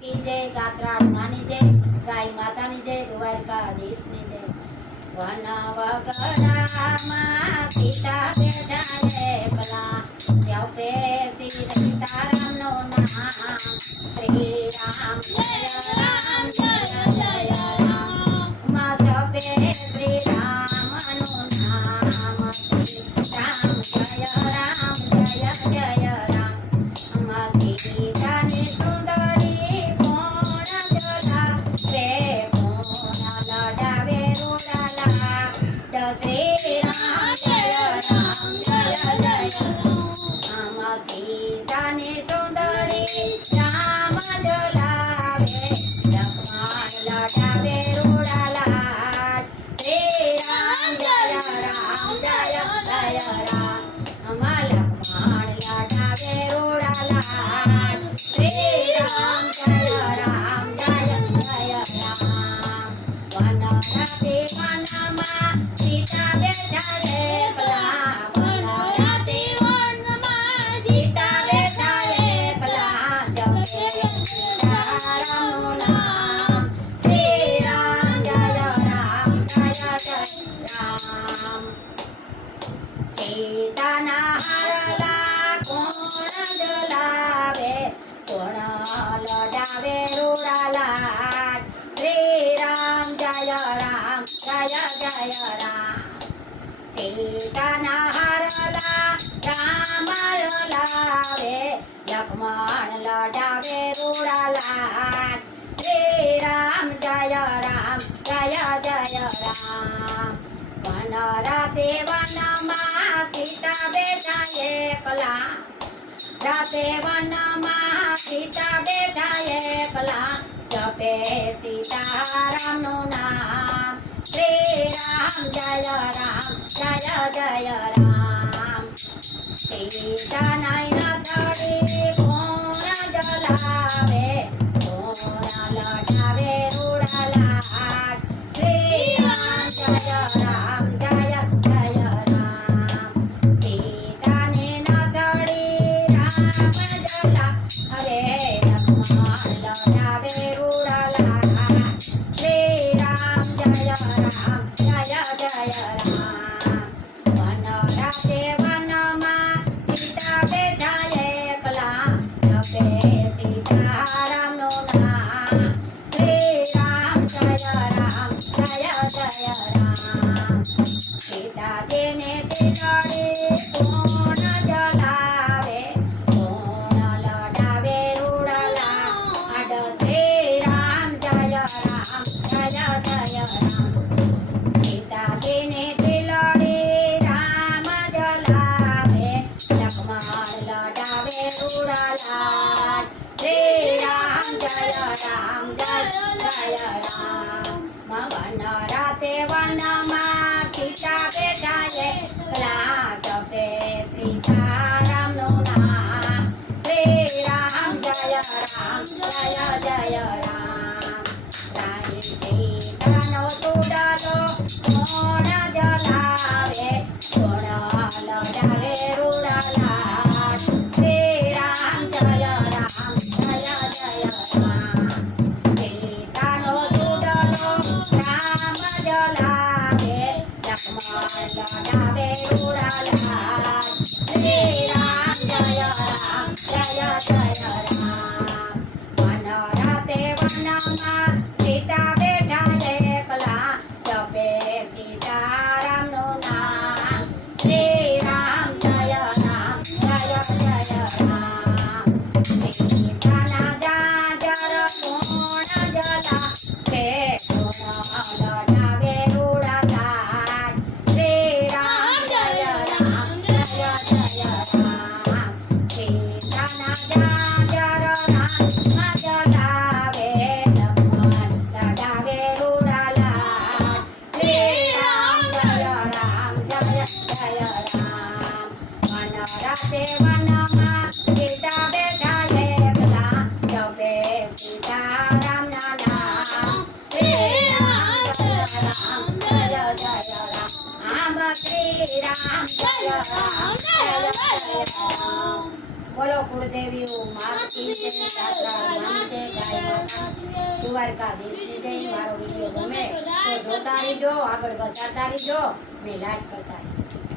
की जय गात्राण मानी जय गाय माता नी जय द्वारकाधीश नी जय वन वगड़ा सीता बेटा एकला त्याव पे सीताराम नो नाम श्री राम जय जय राम माथ पे श्री राम नो नाम श्री राम जय जय राम सीता ने सुंदरी कोण जला वे कोण लडावे रोडाला श्री राम जय जय राम सीता ने सुंदरी राम जलावे लक्ष्मण लडावे रोडाला श्री राम जय जय राम लक्ष्मण लडावे रोडाला श्री राम जय राम वन राते वनमा सीता बेटा एकला वन राते वनमा सीता बेटा एकला जपे सीताराम नु नाम श्री राम जय राम सीता ना हारला कोण जलावे कोण लडावे रोडाला श्री राम जय राम सीता ना हारला राम लावे लक्ष्मण लडावे रोडाला श्री राम जय राम वन राते वनमा सीता बेटा एकला राते वनमा सीता बेटा एकला जपे सीताराम नु नाम श्री राम जय राम सीता नैन तड़ी कोण जलावे कोण लडावे रोडाला श्री राम जय राम सीता ने न तड़ी राम जलावे लक्ष्मण लडावे रोडाला श्री राम जय राम वन राते वनमा सीता बेटा एकला जपे सीताराम नु नाम श्री राम जय राम सीता जेने टिलड़ी कोण जलावे कोण लडावे रोडाला श्री राम जय राम सीता जेने टिलड़ी राम जलावे लक्ष्मण लडावे रोडाला श्री राम जय राम वन राते वनमा सीता बेटा एकला जपे सीताराम नु नाम श्री राम जय राम राई सीता नो सुडालो कोण जलावे कोण लडावे रोडाला श्री राम जय राम सीता नो सुडालो राम जलावे लक्ष्मण लडावे रोडाला श्री राम जय राम वन राते वनमा सीता बेटा एकला जपे सीताराम नु नाम श्री राम जय राम सीता ना जाजर कोण जलावे कोण लडावे रोडाला श्री राम जय राम सीता ना जाजर राम जलावे लक्ष्मण लडावे रोडाला श्री राम जय राम वन राते वनमा सीता बेटा एकला जपे सीताराम नु नाम श्री राम जय राम श्री राम जय राम બોલો કુળદેવી માત કી જય, શાસ્ત્રા માની જય, ગાય માતા દ્વારકાધીશની જય. મારો વિડીયો ગમે તો જોતા રહેજો, આગળ વધારતા રહેજો ને લાઈક કરતા રહેજો.